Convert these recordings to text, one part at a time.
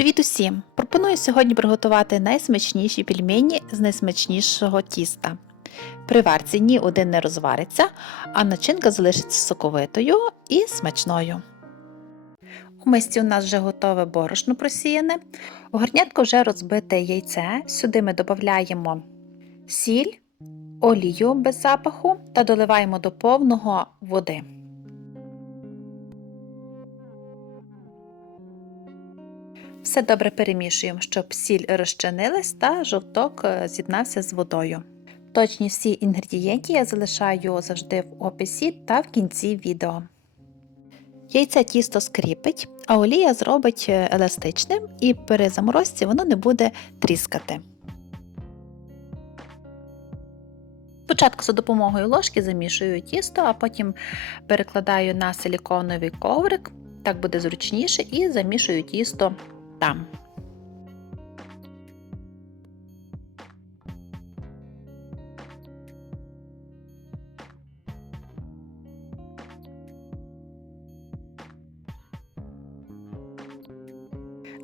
Привіт усім! Пропоную сьогодні приготувати найсмачніші пельмені з найсмачнішого тіста. При варці ні один не розвариться, а начинка залишиться соковитою і смачною. У мисці у нас вже готове борошно просіяне. У гарнятку вже розбите яйце. Сюди ми додаємо сіль, олію без запаху та доливаємо до повного води. Все добре перемішуємо, щоб сіль розчинилась та жовток е, з'єднався з водою. Точні всі інгредієнти я залишаю завжди в описі та в кінці відео. Яйце тісто скріпить, а олія зробить е, еластичним і при заморозці воно не буде тріскати. Спочатку за допомогою ложки замішую тісто, а потім перекладаю на силіконовий коврик, так буде зручніше, і замішую тісто там.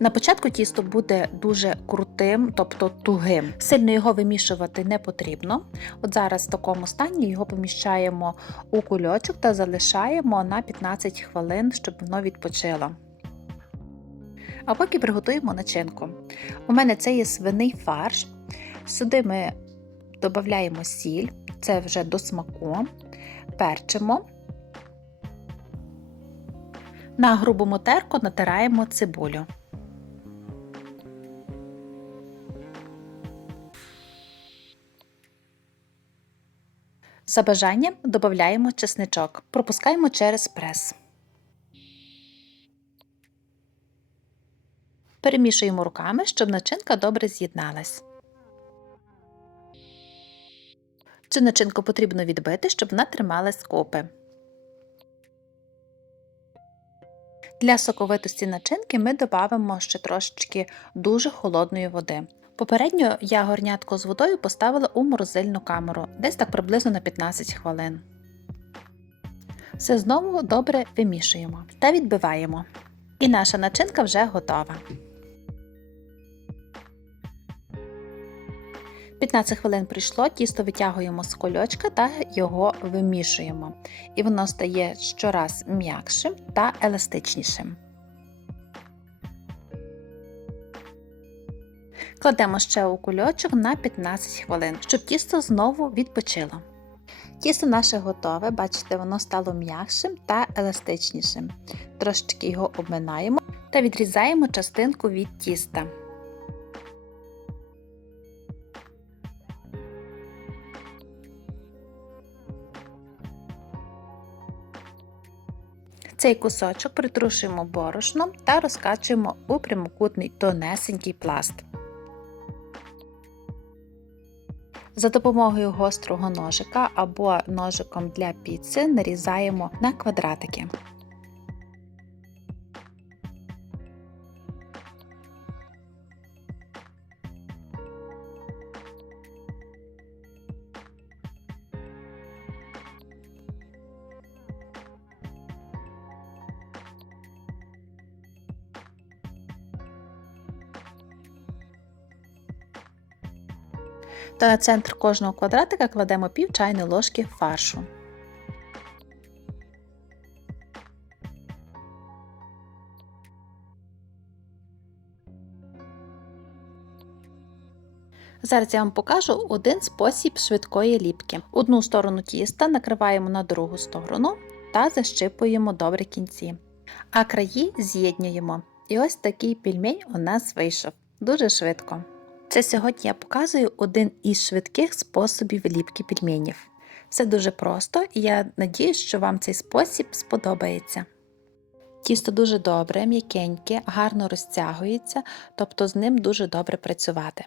На початку тісто буде дуже крутим, тобто тугим. Сильно його вимішувати не потрібно. От зараз в такому стані його поміщаємо у кульочок та залишаємо на 15 хвилин, щоб воно відпочило. А поки приготуємо начинку. У мене це є свиний фарш. Сюди ми додаємо сіль, це вже до смаку, перчимо. На грубому терку натираємо цибулю. За бажанням додаємо чесничок, пропускаємо через прес. Перемішуємо руками, щоб начинка добре з'єдналась. Цю начинку потрібно відбити, щоб вона трималась купи. Для соковитості начинки ми додамо ще трошечки дуже холодної води. Попередньо я горнятку з водою поставила у морозильну камеру, десь так приблизно на 15 хвилин. Все знову добре вимішуємо та відбиваємо. І наша начинка вже готова. 15 хвилин пройшло, тісто витягуємо з кольочка та його вимішуємо. І воно стає щораз м'якшим та еластичнішим. Кладемо ще у кульочок на 15 хвилин, щоб тісто знову відпочило. Тісто наше готове, бачите, воно стало м'якшим та еластичнішим. Трошечки його обминаємо та відрізаємо частинку від тіста. Цей кусочок притрушуємо борошном та розкачуємо у прямокутний тонесенький пласт. За допомогою гострого ножика або ножиком для піци нарізаємо на квадратики. Та на центр кожного квадратика кладемо пів чайної ложки фаршу. Зараз я вам покажу один спосіб швидкої ліпки. Одну сторону тіста накриваємо на другу сторону та защипуємо добре кінці, а краї з'єднуємо. І ось такий пельмень у нас вийшов дуже швидко. Це сьогодні я показую один із швидких способів ліпки пельменів. Все дуже просто і я надіюсь, що вам цей спосіб сподобається. Тісто дуже добре, м'якеньке, гарно розтягується, тобто з ним дуже добре працювати.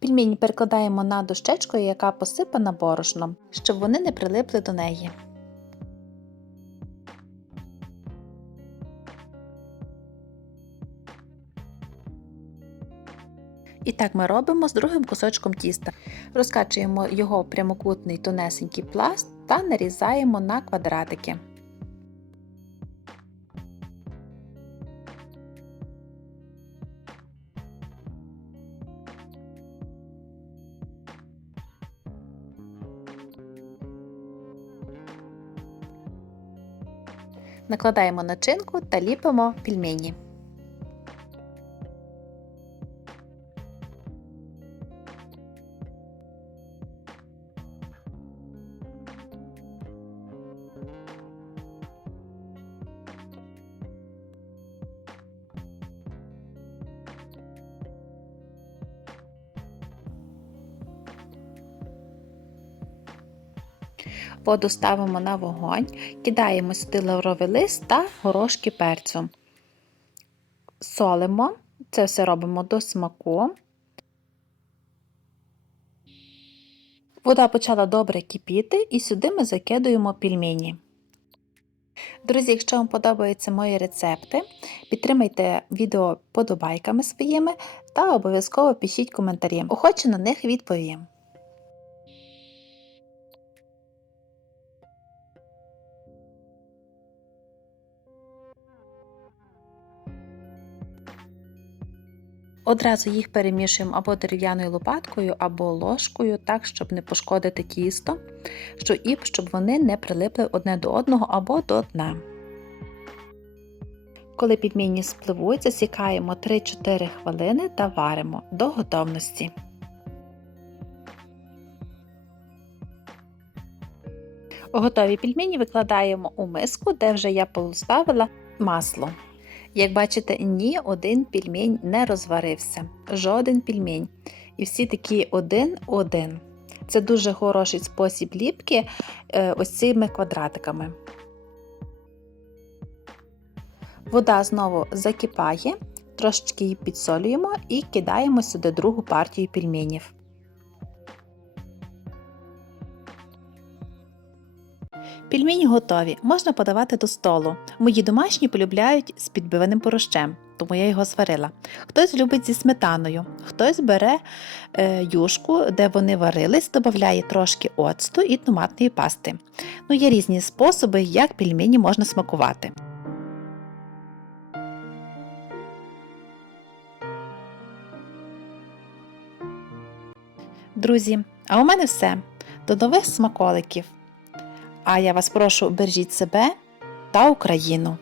Пельмені перекладаємо на дощечку, яка посипана борошном, щоб вони не прилипли до неї. І так ми робимо з другим кусочком тіста. Розкачуємо його прямокутний тонесенький пласт та нарізаємо на квадратики. Накладаємо начинку та ліпимо пельмені. Воду ставимо на вогонь, кидаємо сюди лавровий лист та горошки перцю. Солимо, це все робимо до смаку. Вода почала добре кипіти, і сюди ми закидуємо пельмені. Друзі, якщо вам подобаються мої рецепти, підтримайте відео подобайками своїми та обов'язково пишіть коментарі. Охоче на них відповім. Одразу їх перемішуємо або дерев'яною лопаткою, або ложкою, так, щоб не пошкодити тісто, і щоб вони не прилипли одне до одного або до дна. Коли підмінні спливуть, засікаємо 3-4 хвилини та варимо до готовності. Готові пельмені викладаємо у миску, де вже я поставила масло. Як бачите, ні один пельмень не розварився, жоден пельмень. І всі такі один-один. Це дуже хороший спосіб ліпки е, ось цими квадратиками. Вода знову закипає, трошечки її підсолюємо і кидаємо сюди другу партію пельменів. Пельмені готові, можна подавати до столу. Мої домашні полюбляють з підбиваним порощем, тому я його сварила. Хтось любить зі сметаною, хтось бере е, юшку, де вони варились, додає трошки оцту і томатної пасти. Ну, Є різні способи, як пельмені можна смакувати. Друзі, а у мене все. До нових смаколиків! А я вас прошу бережіть себе та Україну.